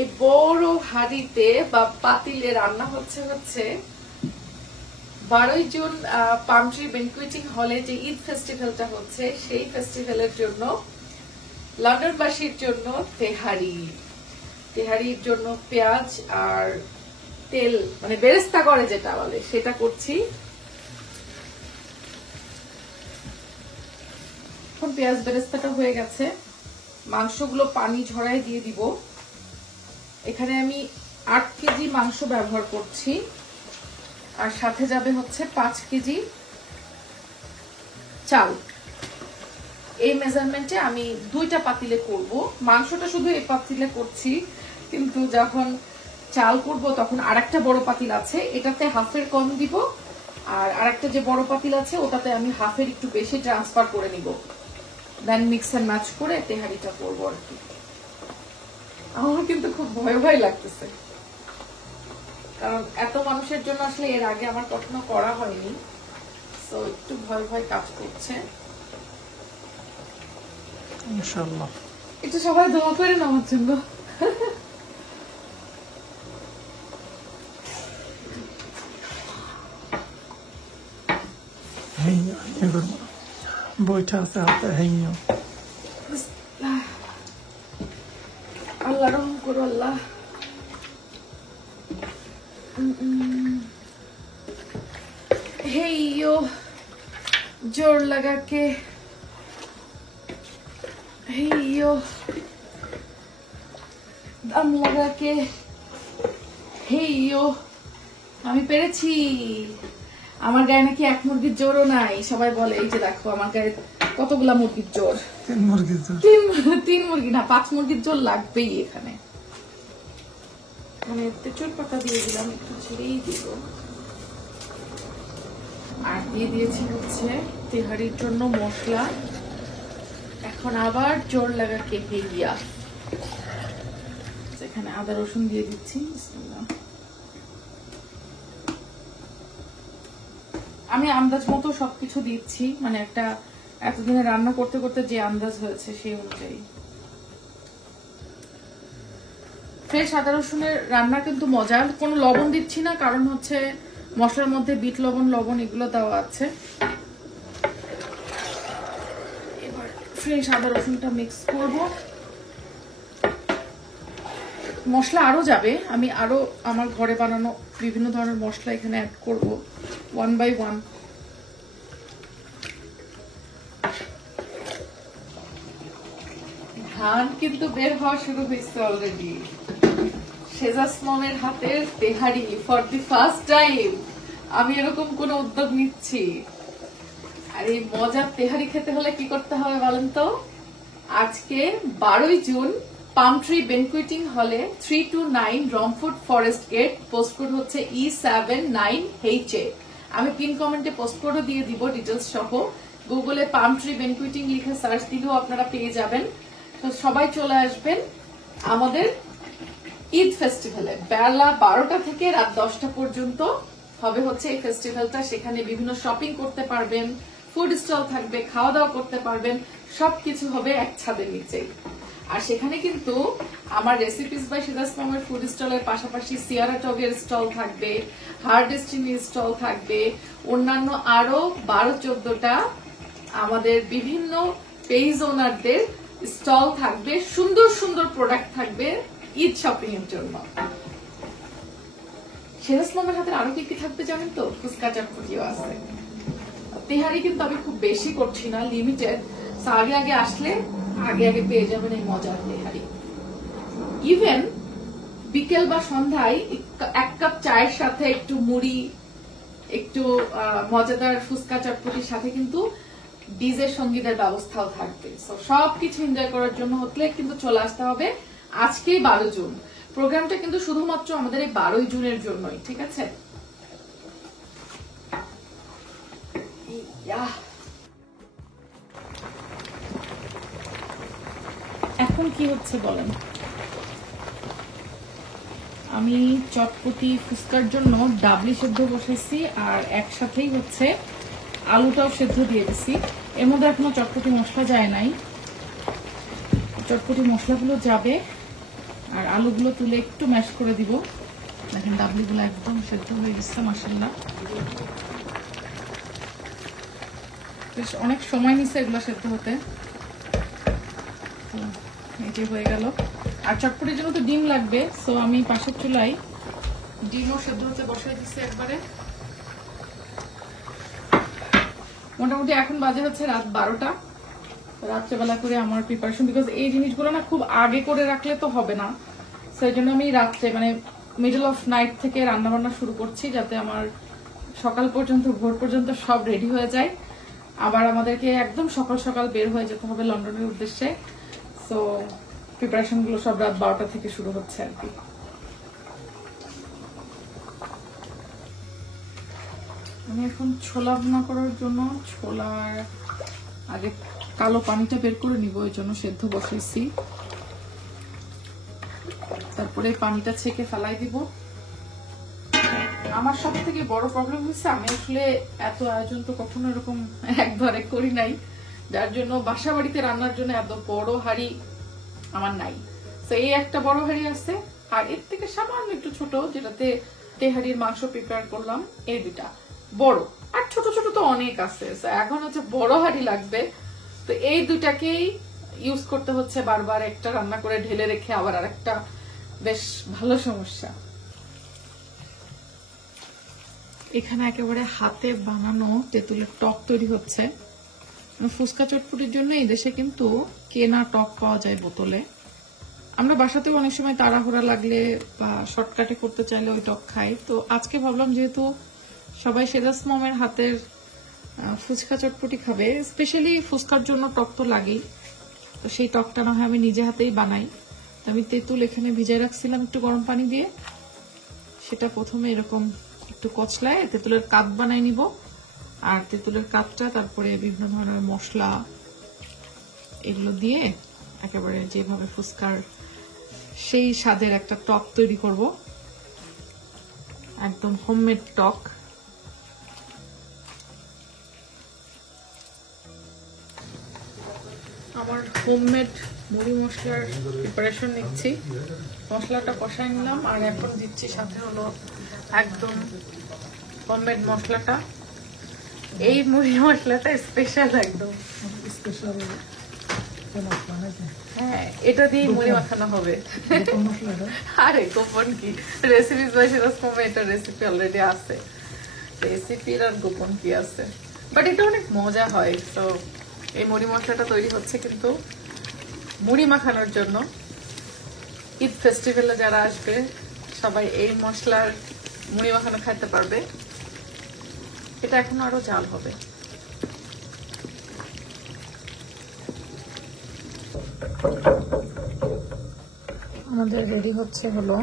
এই বড় হাঁড়িতে বা পাতিলে রান্না হচ্ছে 12ই জুন পাম ট্রি ব্যানকুয়েটিং হলে যে ঈদ ফেস্টিভ্যালটা হচ্ছে সেই ফেস্টিভ্যালের জন্য লন্ডনবাসীর জন্য তেহারির জন্য পেঁয়াজ আর তেল মানে বেরেস্তা করে যেটা বলে সেটা করছি। এখন পেঁয়াজ বেরেস্তাটা হয়ে গেছে, মাংসগুলো পানি ঝরায় দিয়ে দিব। এখানে আমি 8 কেজি মাংস ব্যবহার করছি আর সাথে যাবে 5 কেজি চাল। এই মেজারমেন্টে আমি 2টা পাতিলে করব। মাংসটা শুধু এই পাতিলে করছি, কিন্তু যখন চাল করব তখন আরেকটা বড় পাতিল আছে, এটাতে হাফের কম দিব, আর আরেকটা যে বড় পাতিল আছে ওটাতে আমি হাফের একটু বেশি ট্রান্সফার করে নিব। দেন মিক্স এন্ড ম্যাচ করে তেহারিটা করবো আর কি। আমার কিন্তু খুব ভয় লাগতেছে, কারণ এত মানুষের জন্য আসলে এর আগে আমার কখনো করা হয়নি, তো একটু ভয় কাজ করছে। ইনশাআল্লাহ একটু সবাই দোয়া করেন আমার জন্য। বইটা আছে হাতে, হেইও আল্লাহ রহম করো আল্লাহ। हेयो जोर लगा के हेयो दम लगा के हेयो আমি পেরেছি। আমার গায়ে নাকি এক মুরগির জোরও নাই, সবাই বলে। এই যে দেখো আমার গায়ে কতগুলা মুরগির জোর। 3 মুরগির জোর, 3 মুরগি না 5 মুরগির জোর লাগবেই এখানে। মানে তেঁতুল পাতা দিয়ে দিলাম, একটু ছেড়েই দিব। আর দিয়ে দিয়েছি তেহারির জন্য মশলা। এখন আবার জোর লাগা কেটে গিয়া এখানে আদা রসুন দিয়ে দিচ্ছি। আমি আন্দাজ মতো সবকিছু দিচ্ছি, মানে একটা এতদিনে রান্না করতে করতে যে আন্দাজ হয়েছে সেই অনুযায়ী। ফ্রেশ আদা রসুনের রান্না কিন্তু মজা। কোনো লবণ দিচ্ছি না, কারণ মশলার মধ্যে বিট লবণ এগুলো দেওয়া আছে। এবার ফ্রেশ আদা রসুনটা মিক্স করব। মশলা আরো যাবে, আমি আরো আমার ঘরে বানানো বিভিন্ন ধরনের মশলা এখানে অ্যাড করব 1 by 1। ধান কিন্তু বের হওয়া শুরু হয়েছে অলরেডি। শেজাস মমের হাতের তেহারি ফর দি ফার্স্ট টাইম আমি এরকম কোন উদ্যোগ নিচ্ছি। আর এই মজার তেহারি খেতে হলে কি করতে হবে বলেন তো? আজকে 12ই জুন পাম ট্রি ব্যানকুয়েটিং হলে 329 Romford forest gate, postcode E79HA। আমি পিন কমেন্টে পোস্টকোডও দিয়ে দিব ডিটেলস সহ। গুগলে পাম ট্রি ব্যানকুয়েটিং লিখে সার্চ দিলেও আপনারা পেয়ে যাবেন। তো সবাই চলে আসবেন আমাদের ঈদ ফেস্টিভ্যালে। বেলা 12টা থেকে রাত 10টা পর্যন্ত হবে এই ফেস্টিভ্যালটা। সেখানে বিভিন্ন শপিং করতে পারবেন, ফুড স্টল থাকবে, খাওয়া দাওয়া করতে পারবেন, সবকিছু হবে এক ছাদের নিচেই। আর সেখানে কিন্তু আমার রেসিপিস বাই শেজাস মমের ফুড স্টলের পাশাপাশি সিয়ারা টগের স্টল থাকবে, হার ডেস্টিনির স্টল থাকবে, অন্যান্য আরো 12-14টা আমাদের বিভিন্ন পেজ ওনারদের স্টল থাকবে। সুন্দর সুন্দর প্রোডাক্ট থাকবে ঈদ শপিং এর জন্য। শেজাস মমের হাতের আরো কি থাকবে জানেন তো? ফুচকা চটপটিও আছে। তেহারি কিন্তু আমি খুব বেশি করছি না, লিমিটেড। আগে আসলে আগে পেয়ে যাবেন এই মজার তেহারি। ইভেন বিকেল বা সন্ধ্যায় 1 কাপ চায়ের সাথে একটু মুড়ি, একটু মজাদার ফুচকা চটপটির সাথে কিন্তু ডিজের সঙ্গীতের ব্যবস্থাও থাকবে। সবকিছু এনজয় করার জন্য হলে কিন্তু চলে আসতে হবে আজকেই 12 জুন। প্রোগ্রামটা কিন্তু শুধুমাত্র আমাদের এই 12ই জুনের জন্যই, ঠিক আছে? এখন কি হচ্ছে বলেন? আমি চটপটি ফুচকার জন্য ডাবলি সেদ্ধ বসাইছি, আর একসাথেই আলুটাও সেদ্ধ দিয়ে দিছি। এর মধ্যে এখনো চটপটি মশলা যায় নাই। চটপটি মশলাগুলো যাবে আর আলুগুলো তুলে একটু ম্যাশ করে দিব। দেখেন ডাবলিগুলো একদম সেদ্ধ হয়ে গেছে মাশাআল্লাহ। বেশ অনেক সময় নিচ্ছে এগুলো সেদ্ধ হতে। এটি হয়ে গেল। আর চটপটির জন্য তো ডিম লাগবে, সো আমি পাশের চুলায় ডিমও সেদ্ধ হতে বসাই দিচ্ছি একবারে। মোটামুটি এখন বাজে হচ্ছে রাত 12টা। রাত্রেবেলা করে আমার প্রিপারেশন, বিকজ এই জিনিসগুলো না খুব আগে করে রাখলে তো হবে না, সেই জন্য আমি রাত্রে মানে মিডল অফ নাইট থেকে রান্না বান্না শুরু করছি, যাতে আমার সকাল পর্যন্ত ভোর পর্যন্ত সব রেডি হয়ে যায়। আবার আমাদেরকে একদম সকাল সকাল বের হয়ে যেতে হবে লন্ডনের উদ্দেশ্যে। সো প্রিপারেশন গুলো সব রাত 12টা থেকে শুরু হচ্ছে আর কি। আমি এখন ছোলা ভুনা করার জন্য ছোলার আগে কালো পানিটা বের করে নিব, এই জন্য সেদ্ধ বসাইছি। তারপরে পানিটা ছেঁকে ফেলাই দিব। আমার সব থেকে বড় প্রবলেম হচ্ছে আমি আসলে এত আয়োজন তো কখনো এরকম একবারে করি নাই, যার জন্য বাসা বাড়িতে রান্নার জন্য এত বড় হাঁড়ি আমার নাই। তো এই একটা বড় হাঁড়ি আছে, আর এর থেকে সামান্য একটু ছোট যেটাতে তেহারির মাংস প্রিপেয়ার করলাম, এই দুটা বড়। আর ছোট ছোট তো অনেক আছে, এখন হচ্ছে বড় হাঁড়ি লাগবে। তো এই দুটাকেই ইউজ করতে হচ্ছে বারবার, একটা রান্না করে ঢেলে রেখে আবার আরেকটা, বেশ ভালো সমস্যা। এখানে একেবারে হাতে বানানো তেঁতুলের টক তৈরি হচ্ছে। ফুচকা চটপটির জন্য এই দেশে কিন্তু কেনা টক পাওয়া যায় বোতলে। আমরা বাসাতেও অনেক সময় তাড়াহুড়া লাগলে বা শর্টকাটে করতে চাইলে ওই টক খাই। তো আজকে ভাবলাম যেহেতু সবাই সেজাস মমের হাতের ফুচকা চটপটি খাবে, স্পেশালি ফুচকার জন্য টক তো লাগেই, তো সেই টকটা না হয় আমি নিজে হাতেই বানাই। আমি তেঁতুল এখানে ভিজাই রাখছিলাম একটু গরম পানি দিয়ে, সেটা প্রথমে এরকম একটু কচলায় তেঁতুলের কাপ বানাই নিব। আর তেঁতুলের কাপটা তারপরে বিভিন্ন ধরনের মশলা এগুলো দিয়ে একেবারে যেভাবে ফুচকার সেই স্বাদের একটা টক তৈরি করব, একদম হোমমেড টক। আমার হোমমেড মুড়ি মশলার প্রিপারেশন নিচ্ছি। মশলাটা কষাই নিলাম, আর এখন দিচ্ছি সাথে হলো একদম হোমমেড মশলাটা। এই মুড়ি মশলাটা স্পেশাল, একদম স্পেশাল। হ্যাঁ, এটা দিয়ে মুড়ি মাখানো হবে। আরে গোপন কি, রেসিপিস বাই সিরাজ মোমে এটা রেসিপি অলরেডি আছে, রেসিপির আর গোপন কি আছে, বাট এটা অনেক মজা হয়। তো এই মুড়ি মশলাটা তৈরি হচ্ছে কিন্তু মুড়ি মাখানোর জন্য। ঈদ ফেস্টিভ্যালে যারা আসবে সবাই এই মশলার মুড়ি মাখানো খাইতে পারবে। এটা এখন আরো জাল হবে। আমাদের রেডি হচ্ছে হলো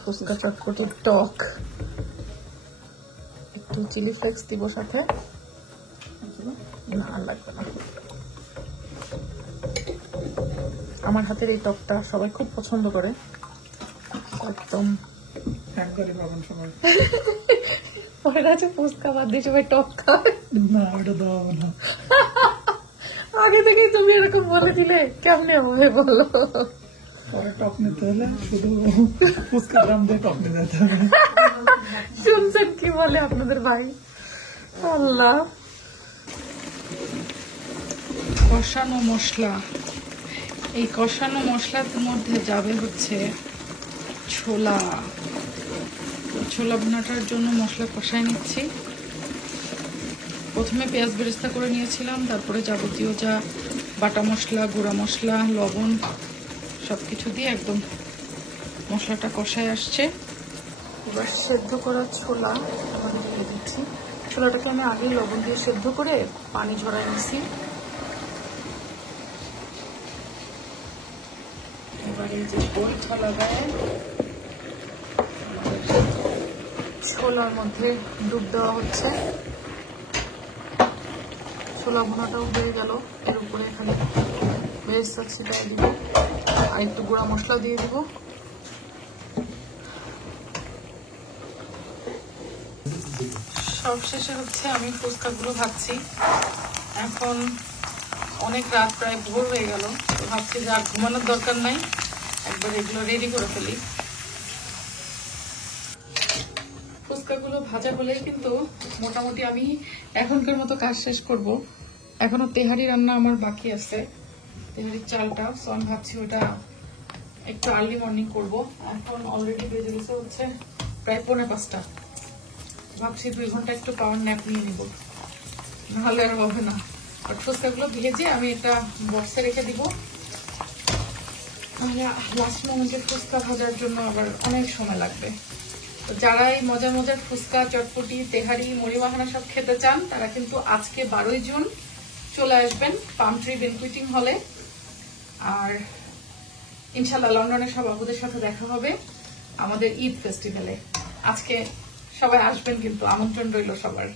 ফুচকা চটপটির টক। একটু চিলি ফ্লেক্স দিব সাথে, না আর লাগবে না। আমার হাতের এই টকটা সবাই খুব পছন্দ করে, একদম একবারই পাবেন সবাই। পরে আছে ফুচকা বাদ দিয়ে সবাই টক খায় না, ওটা দেওয়া হবে না। আগে থেকে তুমি এরকম বলে দিলে কেমনে হবে বলো? পরে টক নিতে হলে শুধু ফুচকা দাম দিয়ে টক নিতে যেতে হবে। শুনছেন কি বলে আপনাদের ভাই? আল্লাহ। কষানো মশলা, এই কষানো মশলার মধ্যে যাবে হচ্ছে ছোলা। ছোলা ভুনাটার জন্য মশলা কষাই নিচ্ছি। প্রথমে পেঁয়াজ বেরেস্তা করে নিয়েছিলাম, তারপরে যাবতীয় যা বাটা মশলা, গুঁড়া মশলা, লবণ সবকিছু দিয়ে একদম মশলাটা কষায় আসছে। এবার সেদ্ধ করা ছোলা আমি দিয়ে দিচ্ছি। ছোলাটাকে আমি আগে লবণ দিয়ে সেদ্ধ করে পানি ঝরাই নিচ্ছি। এবার এই যে গোলটা লাগায় ছোলার মধ্যে ডুব দেওয়া হচ্ছে। ছোলা ভুনাটাও হয়ে গেল, এর উপরে এখানে বেরেস্তা ছিটাই দিব, আর একটু গুঁড়া মশলা দিয়ে দিব। সবশেষে হচ্ছে আমি ফুচকাগুলো ভাজছি। এখন অনেক রাত, প্রায় ভোর হয়ে গেল, তো ভাবছি যে আর ঘুমানোর দরকার নাই, একবার এগুলো রেডি করে ফেলি। ফুচকাগুলো ভাজা হলেই কিন্তু মোটামুটি আমি এখনকার মতো কাজ শেষ করব। এখনো তেহারি রান্না আমার বাকি আছে, তেহারির চালটা। সো আমি ভাবছি ওটা একটু আর্লি মর্নিং করব। এখন অলরেডি বেজে গেছে হচ্ছে প্রায় 4:45। ভাবছি 2 ঘন্টা একটু পাওয়ার ন্যাপ নিয়ে নিব, নাহলে আর হবে না। আর ফুচকাগুলো ভেজে আমি এটা বক্সে রেখে দিব। লাস্ট মোমেন্টে ফুচকা ভাজার জন্য আবার অনেক সময় লাগবে। তো যারা এই মজার মজার ফুচকা, চটপটি, তেহারি, মুড়িমাখানা সব খেতে চান তারা কিন্তু আজকে 12ই জুন চলে আসবেন পাম ট্রি বেনকুইটিং হলে। আর ইনশাল্লাহ লন্ডনের সব আপুদের সাথে দেখা হবে আমাদের ঈদ ফেস্টিভ্যালে। আজকে সবাই আসবেন, কিন্তু আমন্ত্রণ রইল সবার।